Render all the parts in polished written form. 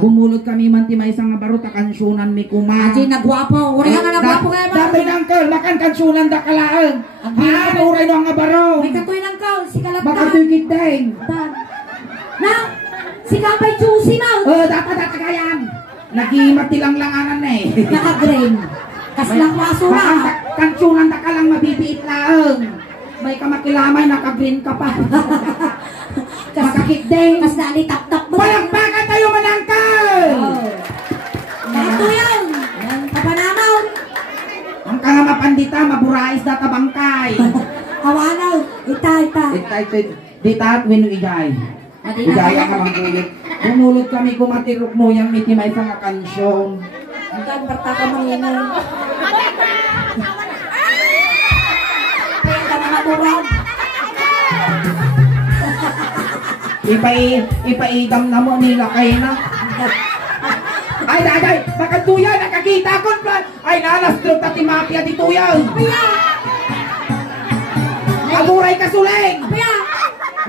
Bumulot kami man ti may isang baro ta kansyunan mi kuma. Aji nagwapo. Uri nga nagwapo kaya ba? Dati nang kal makan kansyunan da kalaeng. Uray no nga baro. May katuy ng kaul si kalabtan. Makatuy kiteng. Na si kapay juicy mo. Dapat kayam. Nagimati lang langanan eh. Naka-green. Kaslang masura. Kansyunan da ka lang mabibiit laeng. May kamakilamay naka-green ka pa. Makakiteng. Kas nali tap-tap mo. Palakpakan tayo manangkal! Ito yan. Yan, kapanamaw. Ang kanga pandita, maburais data bangkay. Hawanaw. Ita. Dita at winu igay. Igay ang kamangkulit. Bumulot kami kumatirok mo yung miti may isang kansyon. Ang kan, parta ka manginay. Kaya ka mga turang. Ipaigam na mo nila kayo na. Ay, baka tuya, nakakita ko pa. Ay, nalastroke tati mafia di tuya. Aguray ka suling.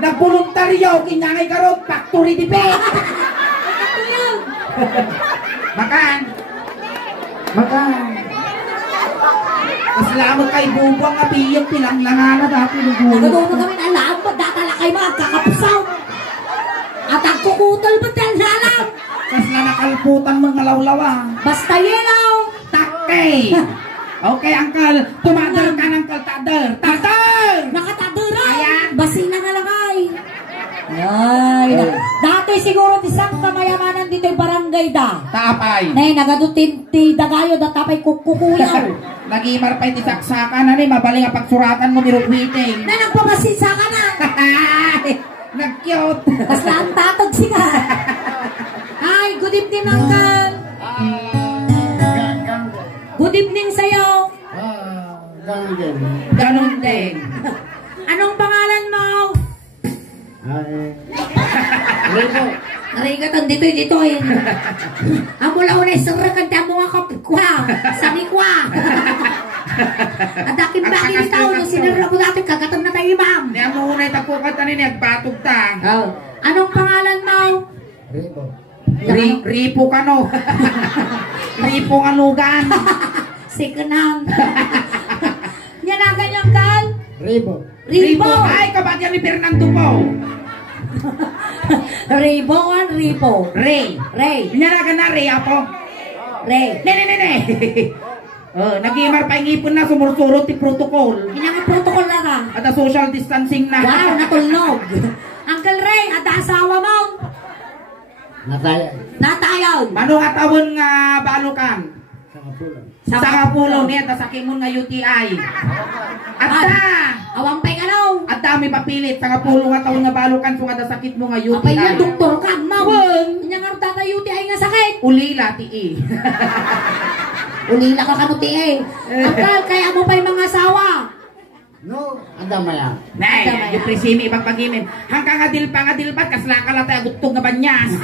Nagboluntaryo, kinyangay karot, factory di pet. Makan. Kasalamat kay Bubang nga biyang pilanglangan na dati lugulo. Nagdoon kami na alam, datala kayo mga kakapusaw. At ang kukutal ba tayo na alam? Kasla nakalputan mga lawlawa. Basta yelaw. Takay. Okay, angkal. Tumadar ka ng kaltadar. Tadar! Nakatadara. Ayan. Basina nga lang ay. Ay. Dati siguro isang kamayamanan dito yung barangay da. Tapay. Nay, nagadutin ti dagayo da tapay kukuyaw. Nagimar pa iti saksakan na ni. Mabaling ang pagsuratan mo mirugwiting. Na nagpabasisa ka na. Nag-cute. Basta ang tatag siya. Ay, good evening, Uncle. Good evening sa'yo. Ganon din. Anong pangalan mo? Narigatan dito eh. Amo lang unay sarakan ti amo nga kapikwa. Sanikwa. At aking bagay ikaw no sinara ko natin kagatan na tayo imam. Niya mo unay tapukat na ni nagpatog ta. Anong pangalan mo? Ripo ka no. Ripo nga lugan. Sikanang. Yan na ganyang kal? Ripo. Ay, kabagyan ni Fernando po. Ribo on Ripo. Ray. Naraga na Ray ako. Ray. Ne. Nag-imar pa ingipon na sumursurot ti protocol. Inang protocol na ka. At social distancing na. Wow, natulog. Uncle Ray, at asawa mo? Natayaw. Mano nga tawon nga balukan? Sa kapulong niya, tasakin mo nga UTI. Awang pay ka daw. At dami papilit, sa kapulong nga tawon nga balukan, so nga sakit mo nga UTI. Apay nga, doktor ka, mawon. Inyang nga tata UTI nga sakit. Ulila, ti Ulila ka kanuti eh. Akal, kaya mo pa yung mga asawa. No, adamaya. Nay, yung prisimi ibang pagimin. Hanggang adil-pat, kaslaka tayo agutog nga banyas.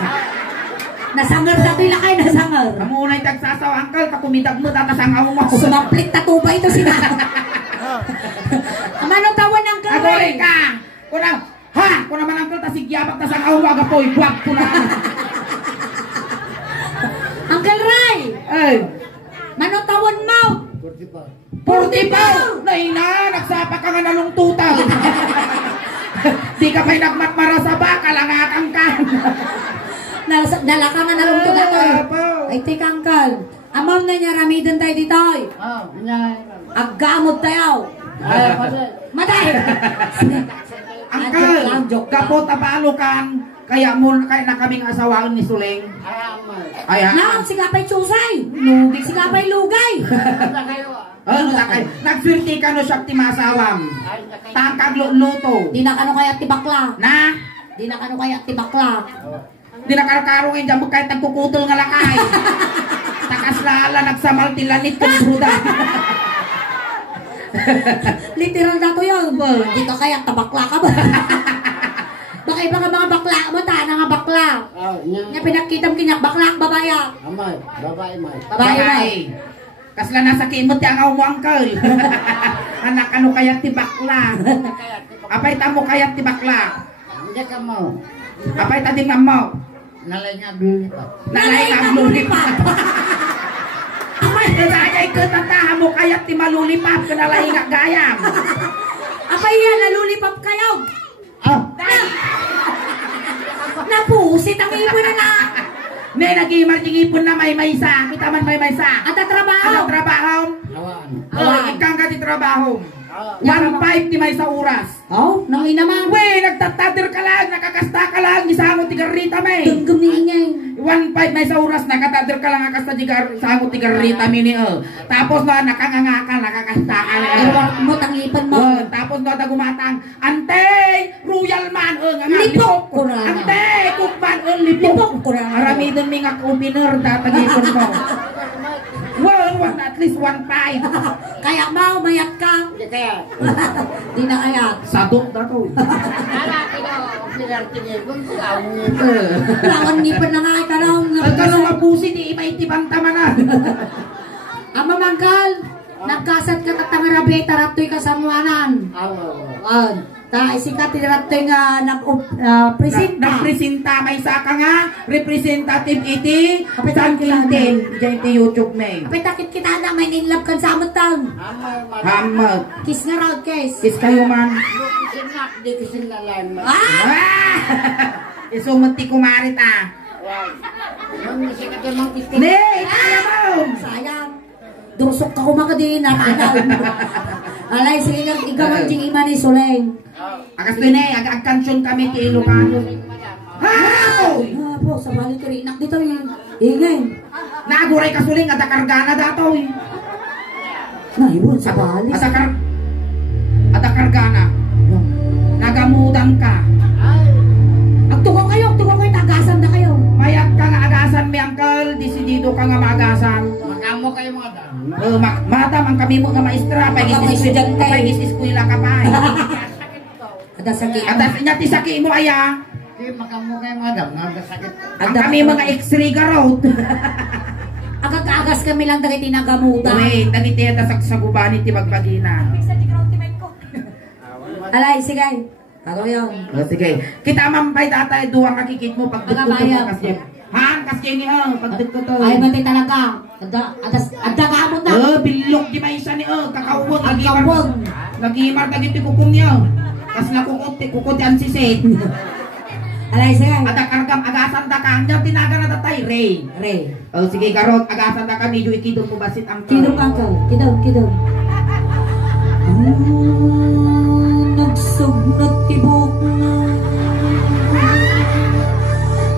Nasangar dati lakay, nasangar. Amunay tagsasaw, angkal, kakumidag mo, tatasangaw mo. Sumamplit na tuba ito sila. Amanong tawan ng kalay? Agoy ka! Kuna man angkal, tasigyabak, tasangaw mo, agapoy, buwag ko na. Uncle Ray! Ay! Manong tawon mo? 45! Naina, nagsapa ka nga nalungtutan. Di ka pa'y nagmatmara sa baka, langakang ka. Nalaka nga nalungtog ato. Ay, tika, Uncle. Amaw na niya, ramidan tayo dito. Aggamod tayo. Matay! Angkal, kapot abalukan, kaya na kaming asawaan ni Suling. Ay, Now, sigapay chusay. Lugay, sigapay lugay. Nagswerte ka no siya ti masawam. Tangkag luto. Di na kano kaya tibakla. Na? Di na kano kaya tibakla. Di na karkarong yung dyan mo kahit nagkukutol nga lakay. Takas lala, nagsamal tilanit kong bruda. Literal na to yun. Di ka kaya tabakla ka ba? Baka iba ka mga bakla mo, tana nga bakla. Nga pinagkitam kinyak, bakla ang babaya. Babae, may. Babae. Kasla nasa kimot yung aw mo, Uncle. Anak, ano kaya ti bakla? Apay tamo kaya ti bakla? Hindi ka mo. Apay tading mo. Nalay nga lulipat. Nalay nga lulipat. Amay, nalagay ko tataha mo kaya't ti malulipap ka nalay nga gayam. Apay yan, nalulipap kayo. Ah! Napusit ang ipon na. Ne, nag-imar yung ipon na may maysa. Kita man may maysa. At ang trabaho. Ano trabaho? Awan. Ikang ka ti trabaho. Ah. 1.5 ti may sa oras. Oh, nang inaman. We, nagtatadir ka lang, nakakasta ka lang, isangot tigarita may. Tunggam ni ingay. 1.5 may sa oras, nakatadir ka lang, nakasta isangot tigarita mini Tapos no, nakanganga ka, nakakasta ka lang. Ewan mo, tangipan mo. Tapos no, nagumatang, ante, royal man, nga Lipok ko na. Ante, cookman, lipok Lipok ko na. Arami doon may nga opener, tatagipon mo. Well, at least 1.5. Kaya mo, mayat ka. Hindi kaya. Di na kayat. Sadok na to. Lawan ngipin na nga itanong. Pagkano nga pusi, di iba-itibang tamanan. Ang mamanggal, nagkasat ka tatangarabe, taratoy ka sa muanan. Sikat taratoy nga presenta. Nagpresenta may saka nga, representative iti, San Quintin, dyan iti YouTube may. Kapit takit kita na, may ninlap kan sa amutang. Hamag. Kiss nga raw, kiss. Kiss kayo man. Di kasi nalan. Ah! Isumunti kumarit ah. Nung sikat yung mga kistin. Ne, kaya mo. Sayang. Durusok ka kumaka din, nakanaw. Alay, sige nga, ikaw ang ting ima ni Soleng. Akas din eh, ag-kansyon kami ti Ilocano. How? Po, sa balik ka rin. Inak dito yung ingay. Naguray ka suling, adakargana dato eh. Naiwan sa balik. Adakargana. Nagamutan ka. Agtugong kayo, tagasan na kayo. Mayat ka nga agasan mi uncle, disidido ka nga magasan. Magamo kayo mga dam. Madam, ang kami mo nga maestra, pagis eskwela ka pa. Ada sakit. Atas inya ti saki mo aya. Di magamo kayo mga dam. Nagasakit. Ang kami mga x-ray ka road. Agag-agas kami lang dagiti nagamuta. Wait, dagiti ata sa gubani ti bagbagina. Alay, sige. Ako yun. Sige. Kita mampay tatay duwang kakikit mo pag Magabayag. kasi. Han, kasi ni pag ko to. Ay, mati talaga. Ada ka mo na. Bilok di may isa ni kakawag. Ang kawag. Nagimar dagiti kukum niya. Kas kukut yan si Seth. Alay, sige. Ada kargam agasan da kang niya tinaga na tatay Ray. Re. Sige karot agasan da ka medyo ikidong mo basit ang Kidong angkel. Kidong. Nagsugnat tibok na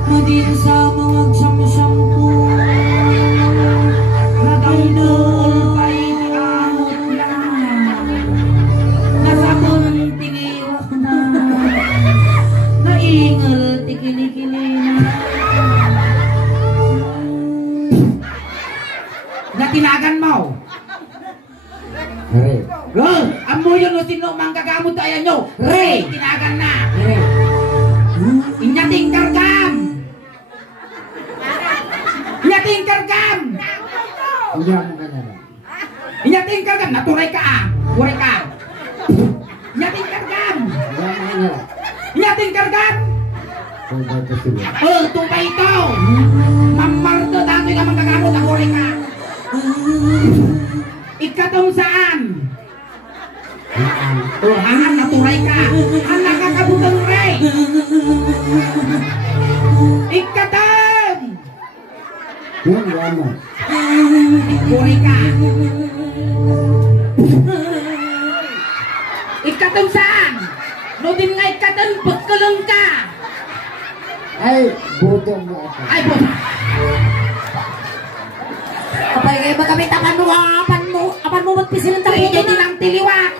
madin sa mga samsam ko. Nagandol pa'y nikamot na. Nasabon tingiwak na. Naingal tikili-kili na. Natinagan mo. Hare. Amo yun o sino manggagamot tayo nyo. Ray, tinagan na. Inyating kargam. Inyating kargam. Hindi ako ganyan. Inyating kargam. Naturay ka ah. Buray ka. Inyating kargam. Hindi ako ganyan. Inyating kargam. Kung ba ito sila? Tumpay ito. Mamarto dato'y na manggagamot. Buray ka. Ikatong saan? Hangan, naturay ka. Ang nakakabutang Ray. Ikatong. Yun, gamo. Buhay ka. Ikatong saan? No din nga ikatong pagkulong ka. Ay, buto mo ako. Ay, buto. Kapag kayo magamit, apan mo magpisil ng Ay, taputo hindi na. lang tiliwak.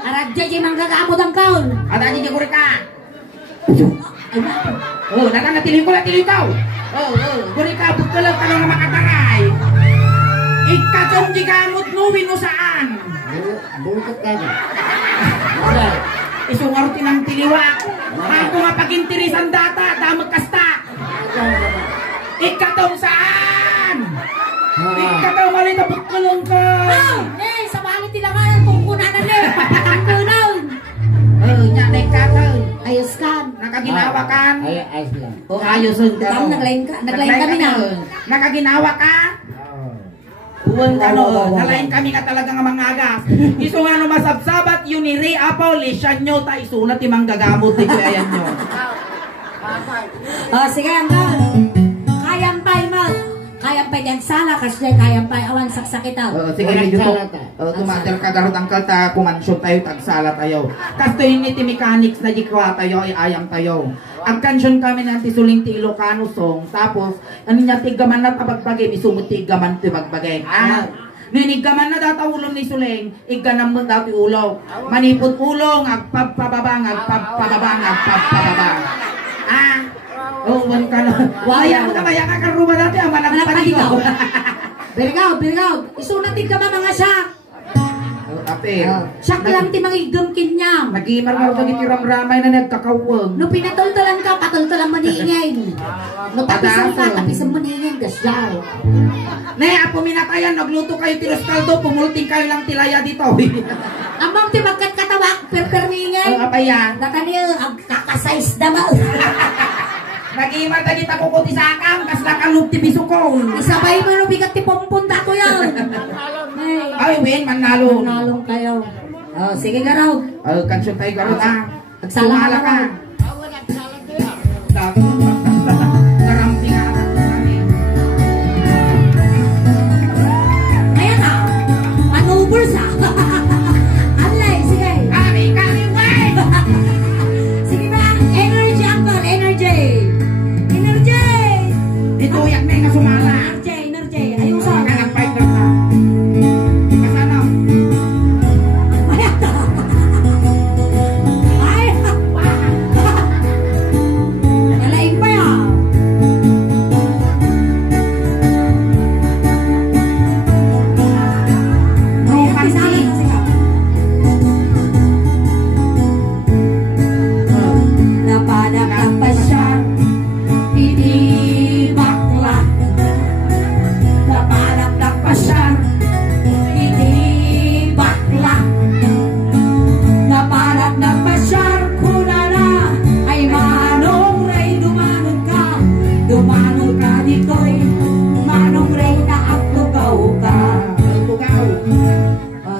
Aradya di manggagamot ang kaon. At adi di ka. Ay, naku. Natiliw ko, natiliw ka. Guri ka, pagkulong ka nang makataray. Ikatong di gamot mo, wino saan? Buto ka na. Isungar tinang tiliwak. Ako nga pagintirisan data, damag kasta. Ikatong saan? Ikatong malita pagkulong ka. Sa balit nila nga, kung kunanan nila, papatang kunaw. Nya na ikatong. Ayos ka. nakaginawa kan? Ay, ayos lang. O ayos ang Tama, naglain kami na. Nakaginawa ka? Uwan ka no, nalain kami nga talaga nga mangagas. Iso nga no masabsabat, yun ni Ray Apaw, lisyan nyo, ta isulat imang gagamot ni ayan nyo. Sige, Uncle. Kayampay, Mal. Kayampay din sala, kasi kayampay awan saksakit daw. Sige, medyo to. Tumadal ka garot ang kalta, kumansyon tayo, tagsala tayo. Kasto yun iti mechanics na jikwa tayo, ay ayam tayo. Ang kansyon kami ng tisuling ti Ilocano song, tapos, ano niya, tigaman na tabagbagay, misumot tigaman tibagbagay. Ninigaman na data ulong ni Suling, iganam mo dati ulo. Manipot ulong, agpapababang, agpapababang, agpapababang. Oh, wan ka na. Waya mo na maya ka karuba dati, ang manang panigaw. Birgaw. Isunatid ka ba mga siya? Apel. Siyak lang ti mga igumkin niya. Nag-iimar mo iti ramramay na nagkakawang. No pinatultulan ka, patultulan maningin. No tapisan ka, tapisan maningin. Gasyaw. Ne, apo minatayan, nagluto kayo tiros kaldo, pumulting kayo lang tilaya dito. Amang ti magkat katawak, perpermingin. Apa yan? Natanil, ang kakasize dama. Nag-iimar na kita kukuti sa akam, kas nakalub ti bisukong. Isabay mo no bigat ti pompon dato yan. Ay, win, manalo. Manalong kayo. Sige garaw. Kansyon tayo garot Agsala ka. Karampi nga kami. Kaya ka, maneuvers Anlay, sige. Kami, wait! Sige ba, energy uncle, energy. Dito, yak na yung sumala. Energy. Ayun sa. Nag-fight ka na. Kasano? Nalain pa yan. Napanap pa siya, hindi bakla. Napanap pa siya, hindi bakla. Napanap pa siya, kunana, ay manong ray, dumanong ka dito'y, manong ray na at tugaw ka. Tugaw.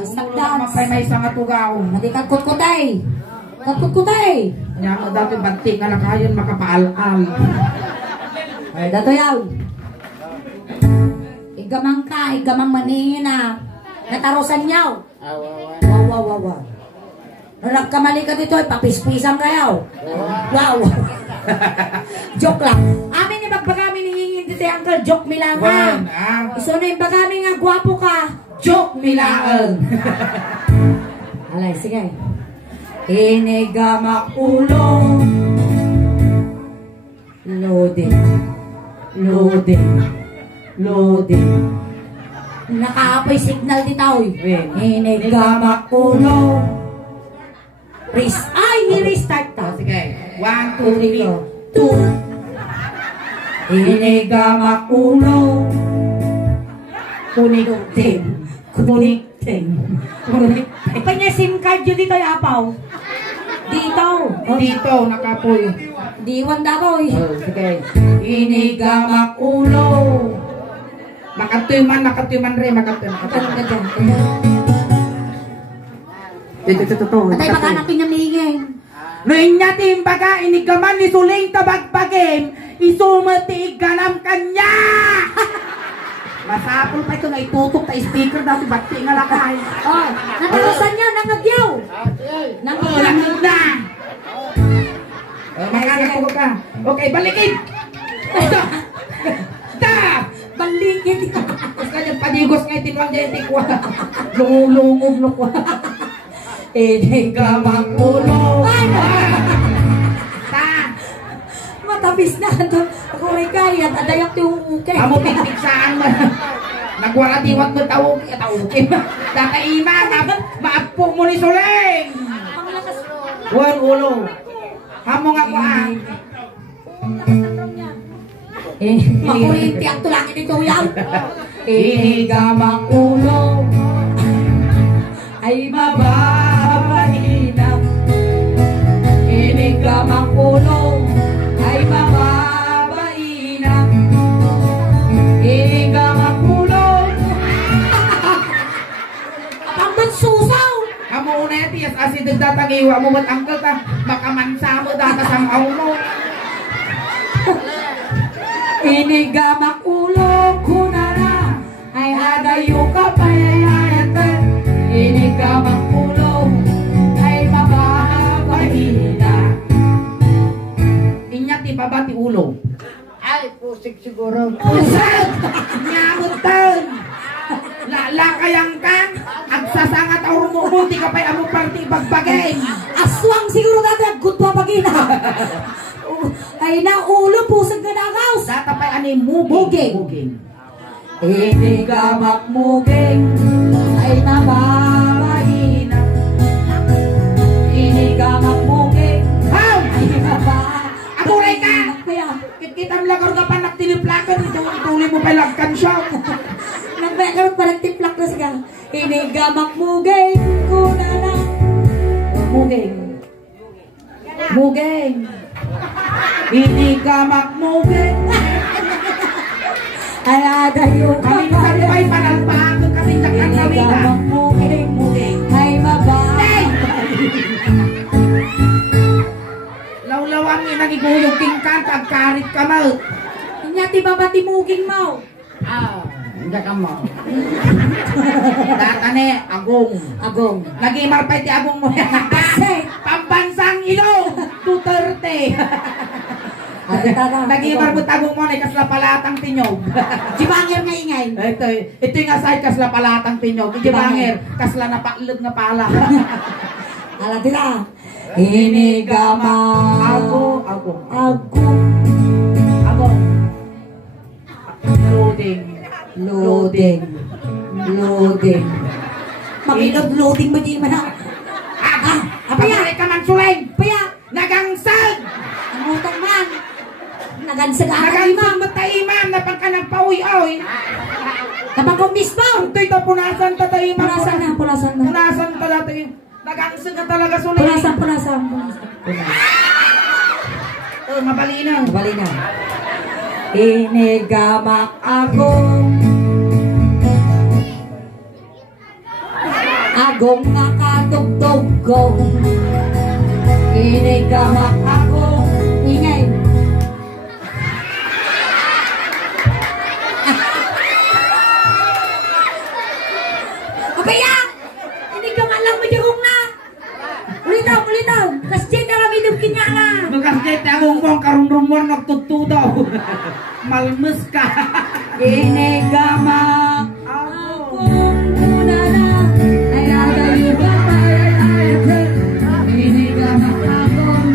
Sakdan, May isang tugaw. hindi kagkutkutay. Kagkutkutay. Kaya mo dati banti nga lang kayon makapaal-al. Ay, dato yaw. Igamang ka, igamang maningin na. Natarosan yaw. Wow. Nagkamali ka dito, papispisang kayaw. Wow. Joke lang. Amin yung bagbagaming ningingin dito, Uncle. Joke milang Wan, ha. Iso na yung bagaming nga, gwapo ka. Joke milaang. Alay, sige. Inigamak ulo. Loading. Nakaapoy signal di tao. Inigamak ulo. Ni-restart ta. Sige. 1, 2, 3. 2. Inigamak ulo. Kunikting. Panya SIM card yun dito, Yapaw. Dito, nakapoy. Diwan daw. Sige. Inigamak ulo. Makatuyman re. Ito. Atay baka na pinamingin. Noong niya timbaga, inigaman ni Suling tabagbagim, isumati ganam kanya! Masapol pa ito na itutok ta speaker dati bati nga lakay. Natalusan niya, nangagyaw. Langag na! Makana po ka. Okay, balikin! Stop! Balikin. Tapos kanyang padigos nga itinwang dyan itikwa. Lungog ko. Inigamak ulo. Matapis na. Ako may kaya. Adayak yung uke. Amo pipiksaan mo. Nagwaratiwat mo tawukin. Dakaima. Maapok mo ni Suling. Buwan ulo. Hamo nga ko makulinti ang tulangin nito yan. Inigamak ulo. Ay mababainam. Inigamak ulo. tagiwa mo ba't angkal ta? Makamansa mo data sang aw mo. Inigamak ulo ko na na ay adayo ka pa yayayatan. Inigamak ulo ay mababahina. Inya ti baba ti ulo. Ay, pusik siguro. Pusat! Nyamutan! Lala kayang kan, agsasangat aur mo ti kapay amo parti bagbagay. Aswang siguro dati agkutwa pagina. Ay na ulo pusag ka na kaus. Data pa'y ani muging. Inigamak muging ay mababahina. Inigamak muging How? ay mababahina. Aburay ka! Kaya, Kitam lagor ka pa nagtiliplakan, ito tuloy mo pa lagkan siya. nagbayakaroon pa ng tiplak na siya. Inigamak muging ko na lang. Muging. Muging. Inigamak muging. Ay adayo ka Kami pa sa pa'y panalpakan kami nakan kami na. Inigamak muging ay mababahina. Lawlawan ni nagiguyong tingkan, pagkarit ka mo. Inya ti babati muging mo. Ah, hindi ka mo. Data ni, agong. Agong. Nag-imarpay ti agong mo. Kasi, Pambansang ilong, Duterte. Nag-imar mo tagong mo na kasla palatang tinyog. Jibangir nga ingay. Ito yung aside kasla palatang tinyog. Jibangir, kasla napalog na pala. Ala tira. Inigama. Agong. Agong. Loading. Loading mo di man ako. Pagkalik ka man suleng. Paya. Nagangsag. Ang utang man. Nagansag ako Nagangsag imam. mataimam na pagkanang pauy-aoy. Kapag kong mispaw. Ito'y punasan ta tayo imam. Punasan na. Punasan pa natin. Nagangsag na talaga suleng. Punasan. Mabali na. Bali na. Inigamak agong nga kadugtog ko. Inigamak ingay. Abaya! Inigamak lang magyagong na. Ulitaw. Kasi naramidong kinyala. Magkakit agong mong karumrumor nagtutudaw. Malmes ka. Inigamak agong muna na. Ay adayo ka pa ay inigamak agong.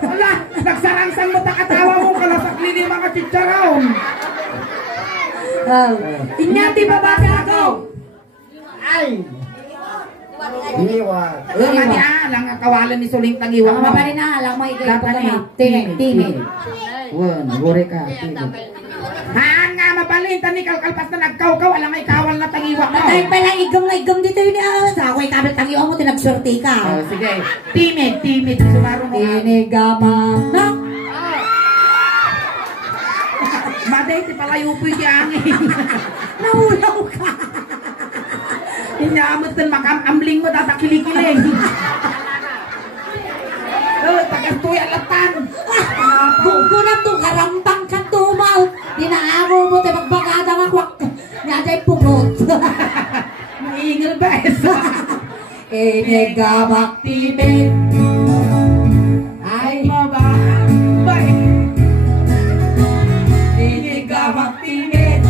Wala, nagsarangsang mo takatawa mo kalasak lini mga chicharon. Inyati babati ako. Ay! Iwan. Mati lang kawalan ni Suling Tangiwa. Ang mabali na lang may ikaw Data ni timid. Gure ka. Haan nga mabalin tani kalkalpas na nagkaw-kaw alang ay kawal na Tangiwa mo. Ay pala igam dito yun sa ako'y kabit ang iyo mo tinagsurti ka. Sige, timid sumaro mo. Inigamak na. Maday ti palayo po yung angin. Naulaw ka. Inyamot din makamambling mo tatakiling-kiling. Tagastuya latan. Buko na to, karambang ka tumaw. Dinaaro mo, tayo magbagada nga kwak. Nyaday pugot. Maingil ba esa? Inigamak timid. Ay mababay. Inigamak timid.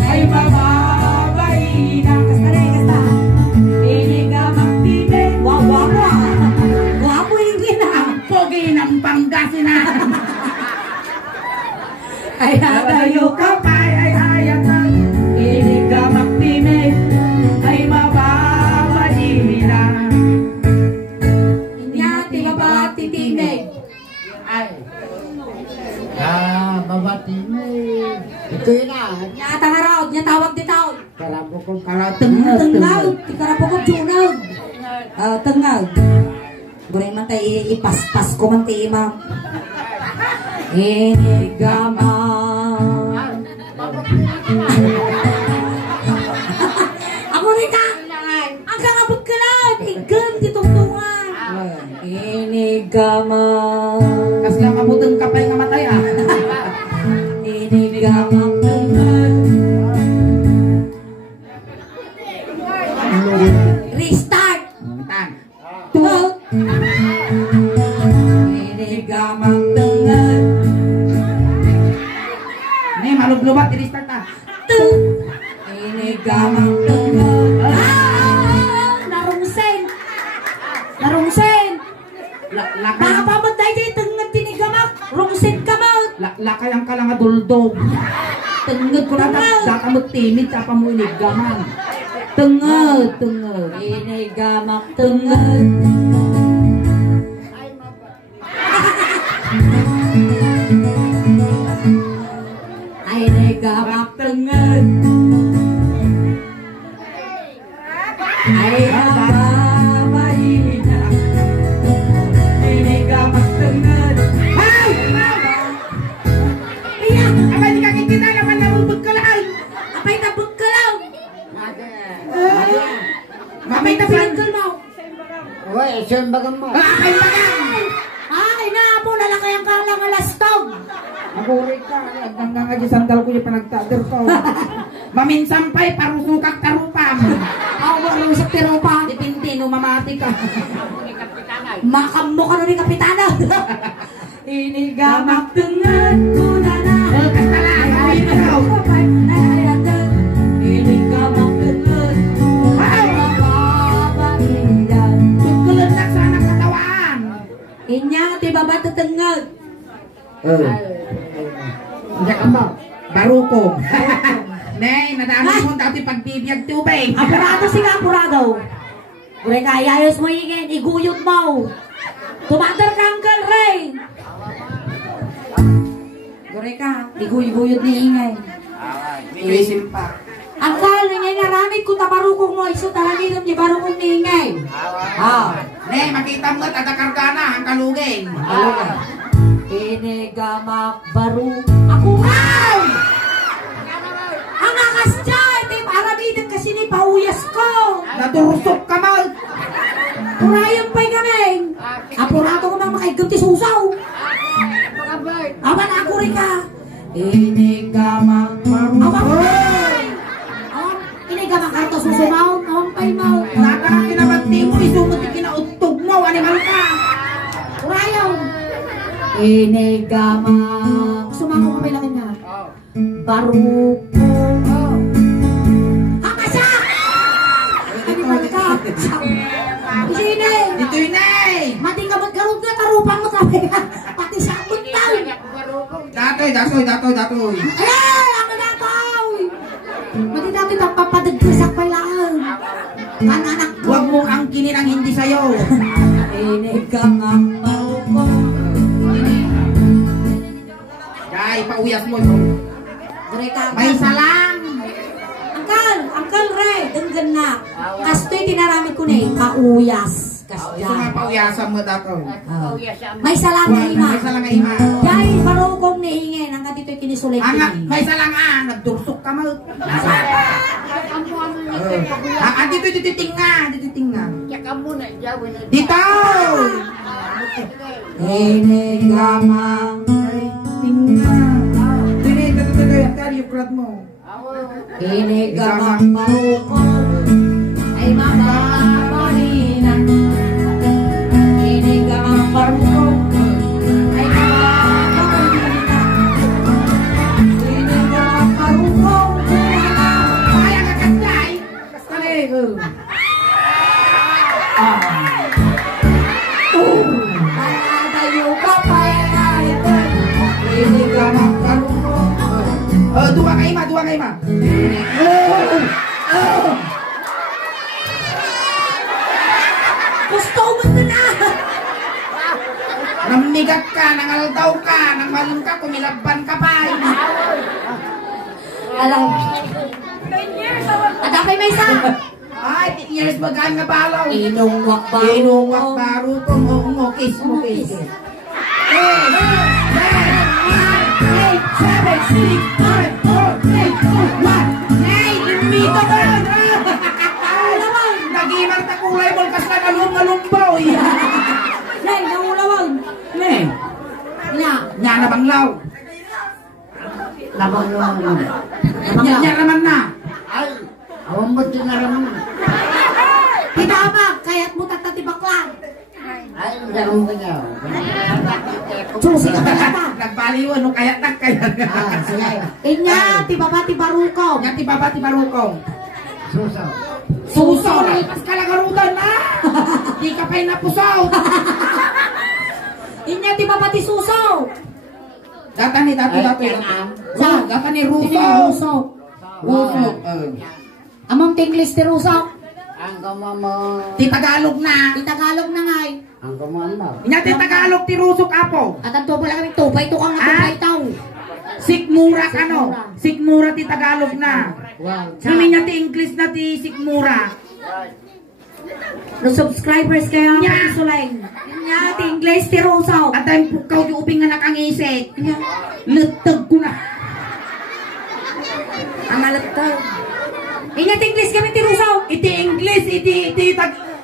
Ay mababay na. Kasta. Inigamak timid. Wapo yung gina. Pogi ng Pangasinan. Ay Nadayo ka pa ay hayatan. Inigamak timid. Ay mababay na. Inyati babati timid. Ay! Ah, babati mo. Ito yun na. Nyatangaraw, nyatawag di taon. Karabo ko. Tengag, tikarapo ko junag. Tengag. Buray man tayo ipaspas ko man tayo imam. Inigamak. gamang. Kas nga mabutang kapay nga matay ah. Ini gamang tengah. Restart. Tan. Tuh. Ini gamang tengah. Nih malub-lubat di start ah. Tuh. Ini gamang tengah. Narungsen. Narungsen. Lakay Makapamot tayo dito tengah tinigamak. Rungsen kamot. lakay ang kalang aduldog. Tenged ko na dakamot timid sa pamulig gaman. Tenged. Ini gamak tengah. Ini gamak tengah. Ay babaina. Ini gamak tengah. Ay! Iya, apa di kaki kita naman nabubog ka lang. Apay tabog ka lang. Mamay na Pinagkal mo. Uy, siya bagang mo. Ay, bagang! Ay, naabo na lang kayang kalang alastog. Maguri ka, hanggang nga sandal ko yung panagtader ko. Maminsampay, parusukak karupam. Ako ba rin sa tirupa? Dipinti, no mamati ka. Makambo ka nun ni Kapitana. Ini gamak tengah ko na na. Kastalan, ay na daw. Ini gamak tengah. Tugkulot na sa anak katawan. Inya, tiba ba tengah? Hindi ka mo. Barukong. Nay, nadami mo dati pagtibiyag tubig. Apurado siya, apurado. Ure ka, ayos mo ingin, iguyot mo. Tumadar ka ang Ray. Ure ka, iguyot ni ingay. Iisim pa. Angkal, ngay naramit ko tabarukong mo, iso taranilom ni barukong ni ingay. Nay, makita mo tatakarga na ang kalugin. Ini gamak baru. Ako ay! Ang akas dyan, tim aramidan kasi ni pauyas ko. Naturusok ka mal. Kurayang pa'y kaming. Apurato ko mang makaigamti susaw. Aman ako rin ka. Ini gamak Awan baru. pa'y. Ini gamak karto susumaw. Awan pa'y mau. Nakakinabanti mo, isumuti kinautog mo, animal ka. Kurayang. Ini gamak. Sumango kami lang na. Baru ko. Hakasa! Animal ka. Sini. Dito yun eh. Mati ka magkarog na tarupang mo kami. Pati sa buntal. Datoy. Eh! Ang nataw! Mati dati papadagkasak pa lang. Kananak ko. Huwag mo ang kinin ang hindi sa'yo. Ini gamang baru ko. Kaya ipauyas mo ito. Mereka. May salang. Angkal Ray, denggan na. Kastoy tinarami ko na pauyas. Gusto Kasya. nga pauyasan mo dato. May salang na ima. May salang nga ima. Jai barukong niingin. Hanggang dito'y kinisulit Ang may salang nagdursok ka mo. Dito titing nga. Dito! Ini gamang. Tingnan. Dito, yung ukrat mo. Ini gamang barukong. Ay mababalinan. Ini gamang barukong. Ay mababalinan. Ini gamang barukong. Kaya nga kasay. Kasay. Ay adayo ka pa ito. Ini gamang karunong. Dua ka ima. Gusto mo na. Namigat ka, nangaldaw ka, nang malun ka, kumilabban ka pa. Alam. Adapay may isa. Ay, 10 years bagaan nga balaw. Inungwak ba? Inungwak baro ko, ngokis. 8, 7, 6, 5, 4, 3, 2, 1. Hey, limito ka yun! Nag-iimang takulay mo, kas na kalumbaw. Nay, naulawan. na banglaw. Labang naman. Nya naman na. Ay, awang mo tinaraman. Pinabag, kaya't mo tatati baklan. Ay, meron ka niya. Susi ka talaga. Nagbaliw, ano kaya nagkaya. Ah, sige. Inya, tibaba, tibarukong. Nya tibaba tibarukong. Susaw. Susaw, nalipas ka lang arudan na. Di ka pa'y napusaw. Inya, tibaba, tisusaw. Data ni dati. Data ni Rusaw. Rusaw. Among tinglis ti Rusaw. Ang kamamo. Ti Tagalog na. Ti Tagalog na ngay. Ang kamamo. Nya ti Tagalog ti Rusok apo. At ang tubo lang kami tupay to kang tupay tao. Sikmura ano? Sikmura ti Tagalog na. Wow. Sini nya ti English na ti Sikmura. No subscribers kayo Nya. Nya Sulain. Nya ti English ti Rusaw. At ang pukaw ti uping nga nakangisik. Letag ko na. Ang alatag. Inya ti English kami ti Rusaw. Iti English, iti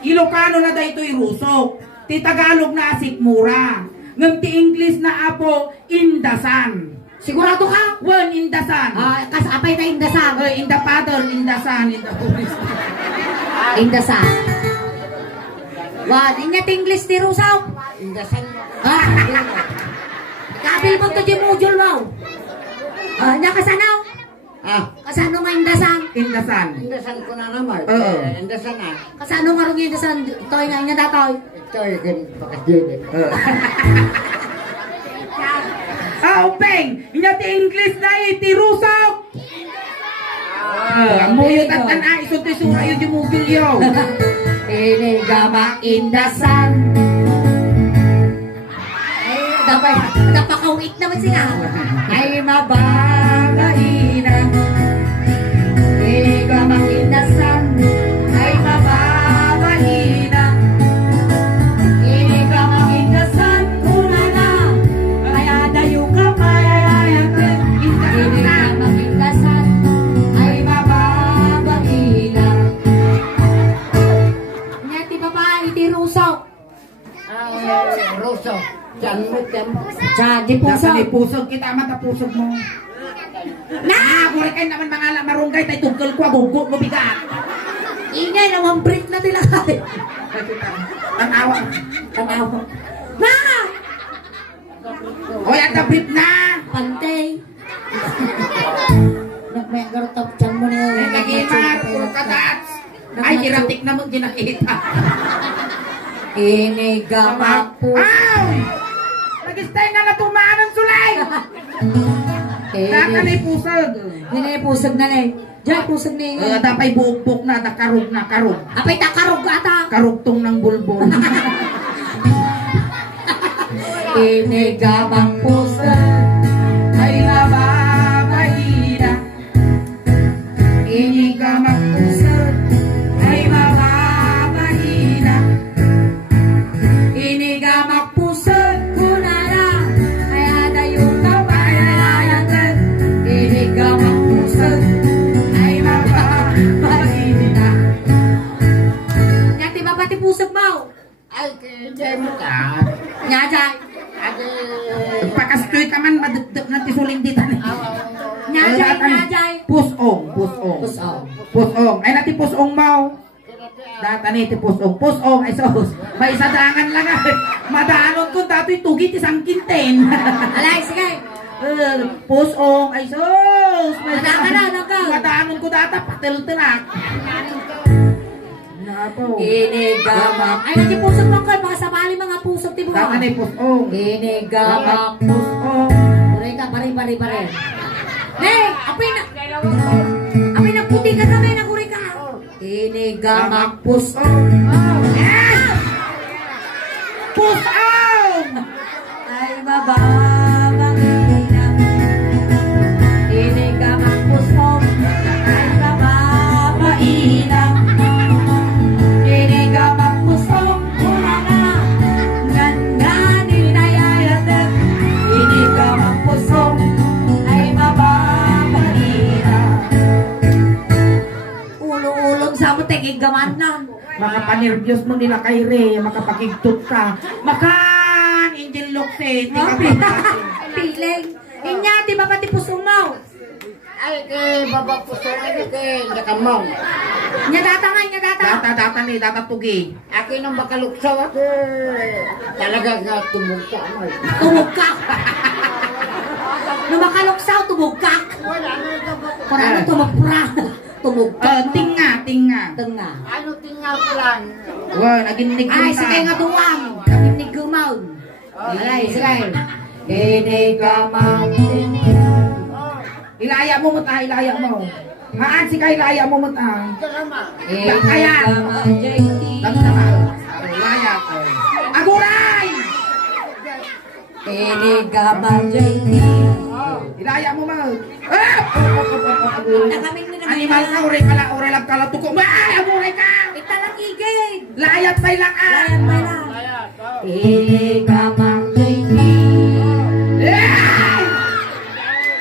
Ilocano na da ito'y Rusok. Ti Tagalog na Sikmura. Ngam ti English na apo Indasan. Sigurado ka? One Indasan. Kasapay na indasan. In the Father, Indasan, in the Holy Spirit. Indasan. Wan, inya ti English ti Rusaw. Indasan. Kabil mo to di module mo. Nya kasanaw. Kasano nga indasan? Indasan. Indasan ko na naman. Oo. Indasan na. Kasano nga rong indasan? Toy nga inya datoy. Ito yung pakasjede. Upeng! Inya ti English na iti Rusok! Muyot at tanay, iso ti sura yun yung mugilyo. Ini gama indasan. Ay, napakawit naman sila. Ay, mabagaina. Ini gama indasan. Ay, mabagaina. Ini gama indasan. Una na. Kaya dayo ka payayayakin. Ini gama indasan. Ay, mabagaina. Nyati babae, iti Rusaw. Roso. Diyan mo, diyan mo. Di Puso. puso. Pusog kita mata pusog mo. Na! Kuri kayo naman mga marunggay tayo tungkol ko, agugot mo bigat. Ingay, nawang break na nila kay. Tanawa. Tanawa. Na! Hoy, at the brief na! Pantay. Nagmaya garotap dyan mo na yun. May nagimar, puro kadats. Ay, hiratik na mo ginakita. Inigamak po. Aw! Nag-stay na natumaan ng sulay! Nakalay pusog. Hindi pusog na na eh. Diyan pusog na yun. Dapay buok-buok na, karug na, karug. Apay takarog ata. Karugtong ng bulbol. Inigamak pusog. Ay mababaina. Inigamak pusog. Ay mababaina. Inigamak pusog kunara. Kaya dayo ka payayakan. Inigamak pusog. Ay mababaina. Nyati ba pati pusog mo? Ay, diyan mo ka. Nyajay. Pakastoy ka man, madagdag na tisuling dito. Nyajay, nyajay. Pusong, pusong. Pusong. Pusong. Ay nati pusong mau. Data ni ti pusong. Pusong ay sos. May sadangan lang ay. Madanon ko dato'y tugit isang kinten. Alay, sige. Pusong ay sos. Madangan na, nanggaw. Madanon ko data patil-tilak. Napo. Inigamak. Ay, nati pusog mo ko. Baka sabali mga pusog ti Data buwan. ni pusong. Inigamak. Pusong. Pare ka, pare. Hey, apay na puti ka kami, naguri ka. Inigamak pusong. Pusong! Ay, mababangina. Inigamak pusong. Ay, mababangina. Inigamak pusong. Una na. Ganganin na yayatag. Inigamak pusong. Ay, mababangina. Ulo-ulong sa mo, tegigaman na. Mga panervyos mo nila kay Re, makapakigtot ka. Makan! Angel Lokse, di ka pa piling. Inya, di ba pati pusong mo? Ay, kay babak po sa ano kay nakamong. Inya data nga, inya data. Data ni, data pugi. Akin ang makaluksaw ako. Talaga nga tumugka mo. Tumugkak. Nung makaluksaw, tumugkak. Wala na ito ba? Parang tumugpra. Tumugkak. Tinga. Tenga. Ano tingnan ko lang? Wow, naginig Ay, sige nga duwang. Naginig gumaw. Alay, sige. Ini gamang. Ilaya mo mata, ilaya mo. Haan si kay ilaya mo mata. Ini Kaya. gamang JT. Tama. Ilaya ko. Aguray! Ini gamang JT. Ilaya mo mo. Animal ka, oray lang kala tuko. Ay, aguray ka! Kita lang igay. Layat say lang ah! Layan pa lang. Ini gamang JT.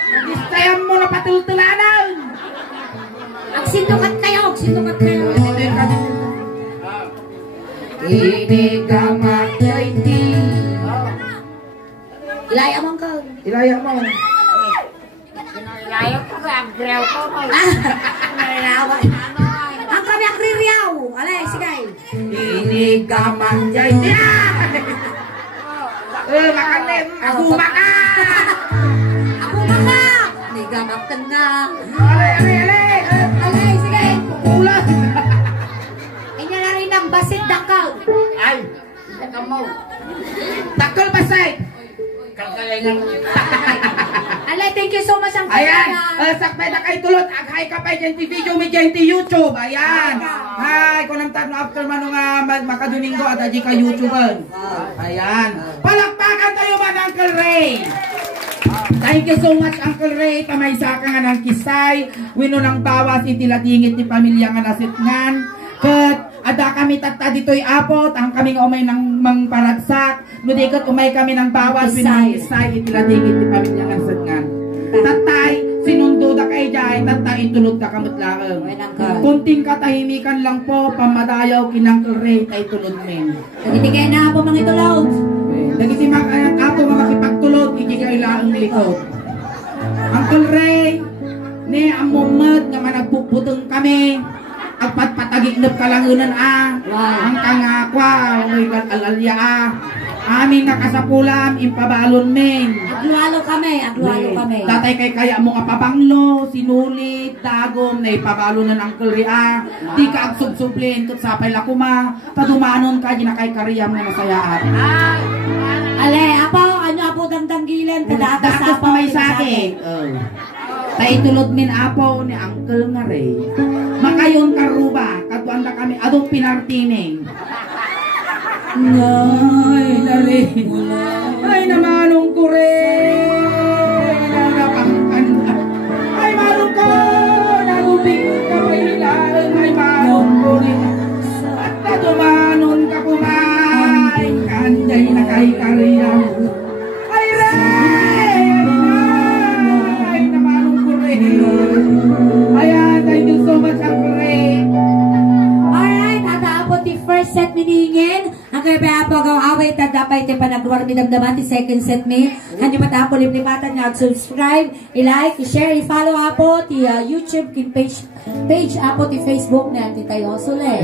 Nagistayan mo na patultulanan! Agsindukat kayo. Ini gamang JT. Ilaya mo ka. Ilaya mo. Layo ko ka, agrew ko. Nalalawan. Ang kami akririyaw. Alay, sigay. Ini gamang jay. Makanin. Aguma ka! Ako maka. Ni gamang tengah. Alay. Alay, sigay. Pukulan. Inya na rin ang basit dakaw. Ay, nakamong. Takol basay. Kagalingan. Alay, thank you so much ang Ayan, sakpay na kay tulot. Aghay ka pa dyan ti video, may dyan ti YouTube. Ayan. Hi, kung nang tag after man nga makadumingo at aji ka YouTuber. Ayan. Palakpakan tayo man, Uncle Ray. Thank you so much, Uncle Ray. Pamaysa ka nga ng kisay. Wino ng bawas itiladingit ti pamilya nga nasitngan. Kat, ada kami tata dito'y apot. Ang kami nga umay ng paragsak. Nudikot umay kami ng bawas. Wino ng kisay itiladingit ti pamilya nga nasitngan. Tatay, sinundo da kay jay. Tatay, itulod ka kamot lang. Kunting katahimikan lang po. Pamadayaw kinang Uncle Ray. Tay tulod men. Nagitigay na po mga itulog. Nagiti mga apo mga makipagtulog, hindi kayo lang likod. Uncle Ray, ni amumad nga managpuputong kami. Agpatpatagignap kalangunan ang kangakwa, may alalya Amin nakasapulam, impabalon men. Aglualo kami. Tatay kay kaya mo nga papanglo, sinulit, dagom, na ipabalo na ng Ria. Di ka agsubsublin, tut sapay lakuma, padumanon ka, ginakay kariyam nga nasayaan. Ale, apo dangdanggilan, Datos pa may sakit. Tay tulod min apo ni Uncle nga Ray. Makayon karuba, katuanda kami, adong pinartining. Ay, nari. Ay, namanong ko rin. Napakaganda. Ay, manong ko. Nagubing ka pa ilan. Ay, manong ko rin. At nadumanon ka kumain. Kanday na kay Kariyaw. Ay, Ray! Ay, namanong ko rin. Ayan, thank you so much, Uncle Ray. Alright, ataapot ti first set miningin. Ang kaya po ang away tadapay ti panagluwar mi damdaman ti second set mi. Kanyo matapo liplipatan nga subscribe, i-like, i-share, i-follow apo ti YouTube kin page apo ti Facebook na ti tayo sule.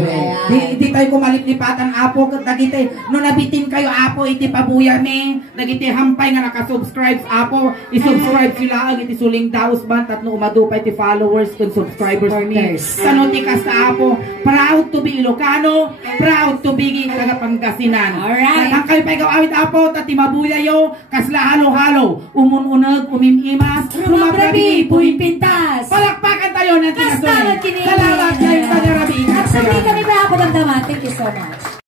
Di tayo kumaliplipatan apo ket dagiti no nabitin kayo apo iti pabuya mi dagiti hampay nga naka-subscribe apo i-subscribe sila ang iti suling daos ban tatno umadupay ti followers ken subscribers mi. Tanong ti kasta apo proud to be Ilocano, proud to be taga Pangasinan. Alright. Ang kayo pa'y gawawit apo, tati mabuyayo, kasla halo-halo, umununag, umimimas, rumabrabi, pumimpintas. Palakpakan tayo ng tinasunin. Salamat kayo, taga Rabi. At sabi kami pa po damdaman. Thank you so much.